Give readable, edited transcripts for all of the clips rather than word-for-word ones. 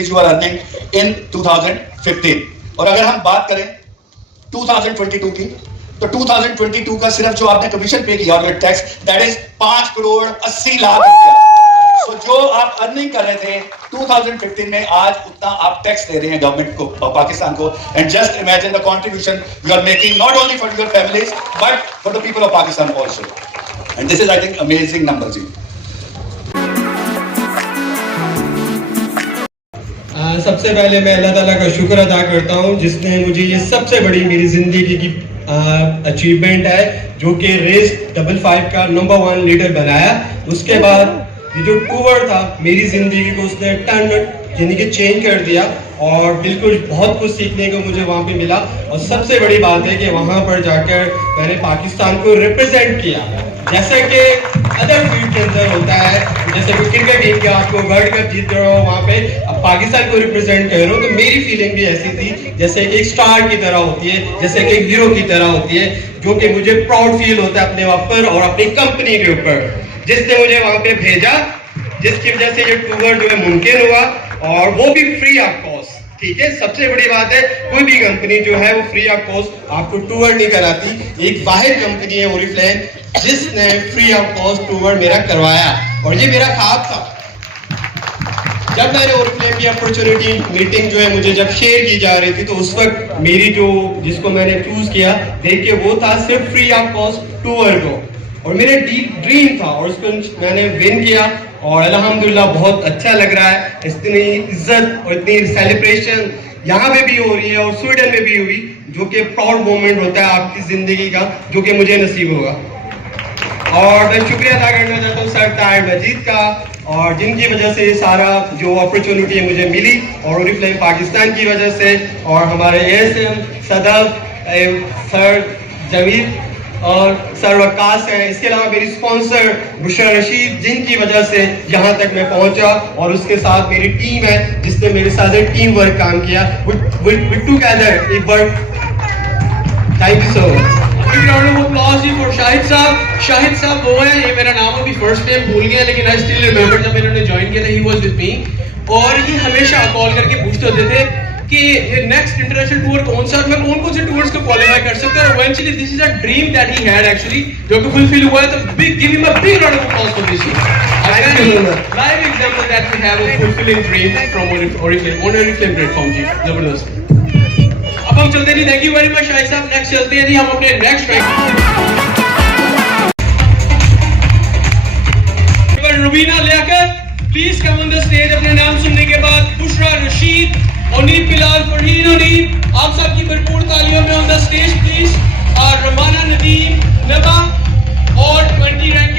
rupees you are earning in 2015. और अगर हम बात करें 2022 की, तो 2022 का सिर्फ जो आपने कमीशन पे किया और टैक्स, दैट इज 5,80,00,000 रुपया। तो जो आप अर्निंग कर रहे थे 2015 में, आज उतना आप टैक्स दे रहे हैं गवर्नमेंट को, पाकिस्तान को। And just imagine the contribution you are making, not only for your families but for the people of Pakistan also. And this is I think amazing number जी। सबसे पहले मैं अल्लाह ताला का शुक्र अदा करता हूँ जिसने मुझे ये सबसे बड़ी मेरी ज़िंदगी की अचीवमेंट है, जो कि रेस 55 का नंबर 1 लीडर बनाया। उसके बाद ये जो टूर था मेरी ज़िंदगी को उसने ज़िंदगी चेंज कर दिया और बिल्कुल बहुत कुछ सीखने को मुझे वहाँ पे मिला। और सबसे बड़ी बात है कि वहाँ पर जाकर मैंने पाकिस्तान को रिप्रेजेंट किया, जैसे कि अदर फील्ड के अंदर होता है। जैसे कि क्रिकेट टीम के आपको वर्ल्ड कप जीत रहे हो, वहाँ पे अब पाकिस्तान को रिप्रेजेंट कर रहे हो, तो मेरी फीलिंग भी ऐसी थी जैसे कि एक स्टार की तरह होती है, जैसे कि एक हीरो की तरह होती है, जो कि मुझे प्राउड फील होता है अपने वहाँ पर और अपनी कंपनी के ऊपर, जिसने मुझे वहाँ पे भेजा, जिसकी वजह से ये टूर जो है मुमकिन हुआ, और वो भी फ्री ऑफ कॉस्ट। ठीक है, सबसे बड़ी बात है कोई भी कंपनी जो है वो फ्री ऑफ कॉस्ट आपको टूर नहीं कराती। एक वाहिद कंपनी है ओरिफ्लेम जिसने फ्री ऑफ कॉस्ट टूर मेरा करवाया, और ये मेरा ख्वाब था। जब मैंने ओरिफ्लेम की अपॉर्चुनिटी मीटिंग जो है मुझे जब शेयर की जा रही थी, तो उस वक्त मेरी जो जिसको मैंने चूज किया देख के वो था सिर्फ फ्री ऑफ कॉस्ट टूर को, और मेरा डीप ड्रीम था और उसको मैंने विन किया। और अल्हम्दुलिल्लाह बहुत अच्छा लग रहा है। इतनी इज्जत और इतनी सेलिब्रेशन यहाँ पे भी हो रही है और स्वीडन में भी हुई, जो कि प्राउड मोमेंट होता है आपकी जिंदगी का, जो कि मुझे नसीब होगा। और मैं शुक्रिया अदा करना चाहता हूँ सर ताहिर मजीद का, और जिनकी वजह से ये सारा जो अपॉर्चुनिटी मुझे मिली, और ओरिफ्लेम पाकिस्तान की वजह से, और हमारे एएसएम सदफ सर जमीर और सर वक्कास हैं। इसके अलावा मेरी स्पॉन्सर बुशरा रशीद, जिनकी वजह से यहाँ तक मैं पहुँचा, और उसके साथ मेरी टीम है जिसने मेरे साथ एक टीम वर्क काम किया। टुगेदर एक work. Thank you so much. Shahid साहब वो है, ये मेरा नाम अभी फर्स्ट नेम भूल गया, लेकिन आई स्टिल रिमेंबर जब इन्होंने ज्वाइन किया था, ही वाज विद मी, और ये हमेशा कॉल करके पूछते होते थे कि नेक्स्ट इंटरनेशनल टूर कौन सा, मैं कौन से टूर्स को क्वालिफाई कर सकता हूं। Eventually this is a dream that he had actually, जो कि फुलफिल हुआ है। तो big give him a big round of applause for this. Live example that we have a fulfilling dream from Oriflame platform जी, जबरदस्त। अब हम चलते जी, thank you very much Shahid साहब। नेक्स्ट चलते हैं जी हम अपने next Rubina Liaquat, please come on the stage. अपने नाम सुनने के बाद बुशरा रशीद, ओनीब बिलाल, फरहीन ओनीब, आप सबकी भरपूर तालियों में ऑन द स्टेज प्लीज। और रमाना नदीम, नबा और 20 rank.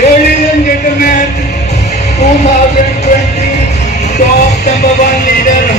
Ladies and gentlemen, 2020 top number 1 leader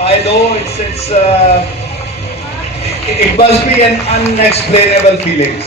I know it must be an unexplainable feelings.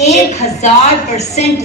1000%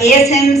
ASMs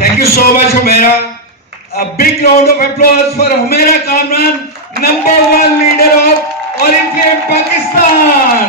Thank you so much, Humaira. A big round of applause for Humaira Kamran, #1 leader of Oriflame Pakistan.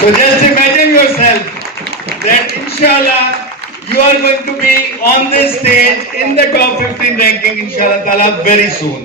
So just imagine yourself that inshallah you are going to be on this stage in the top 15 ranking inshallah ta'ala very soon.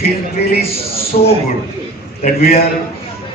feels really so good that we are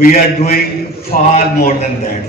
we are doing far more than that.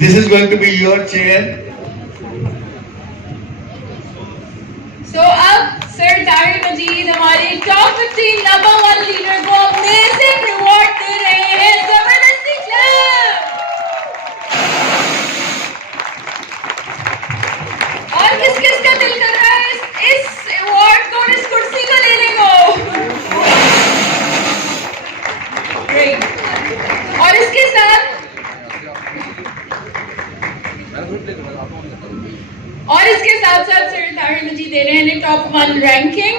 This is going to be your chair. So अब sir Tahir मजीद हमारे top 15 number 1 leader को amazing reward दे रहे हैं जबरदस्ती club. और किस किस का दिल कर रहा है इस अवार्ड को और इस कुर्सी को लेने को? Great। और इसके साथ साथ सर ताहिर मजीद दे रहे हैं टॉप 1 रैंकिंग।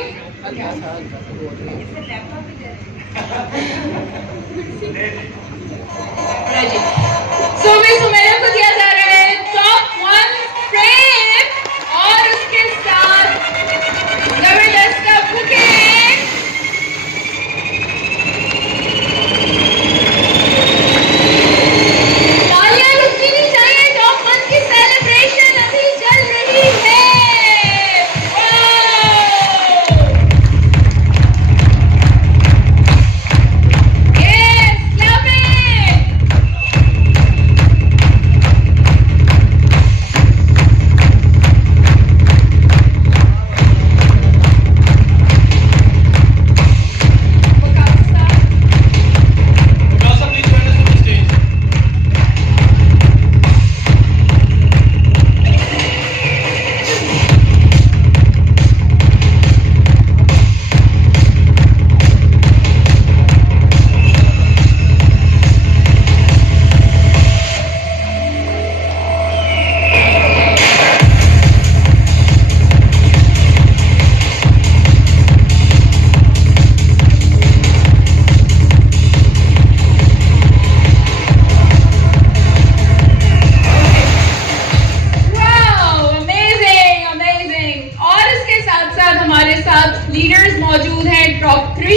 सो मिस हुमैरा को दिया जा रहा है टॉप 1 फ्रेम और उसके साथ जबरदस्त का बुके। तालियां रुकनी नहीं चाहिए, टॉप 1 की सेलिब्रेशन अभी चल रही है। लीडर्स मौजूद हैं टॉप 3।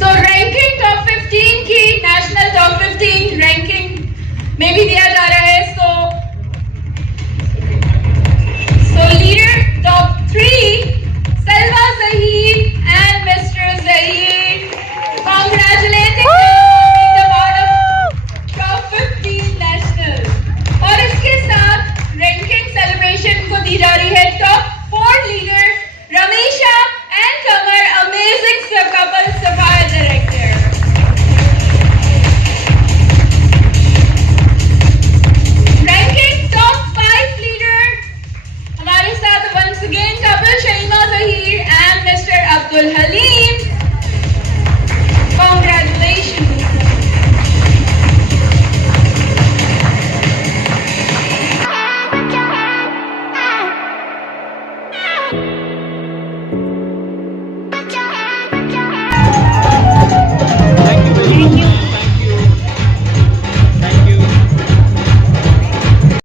सो रैंकिंग टॉप 15 की नेशनल टॉप 15 रैंकिंग में भी दिया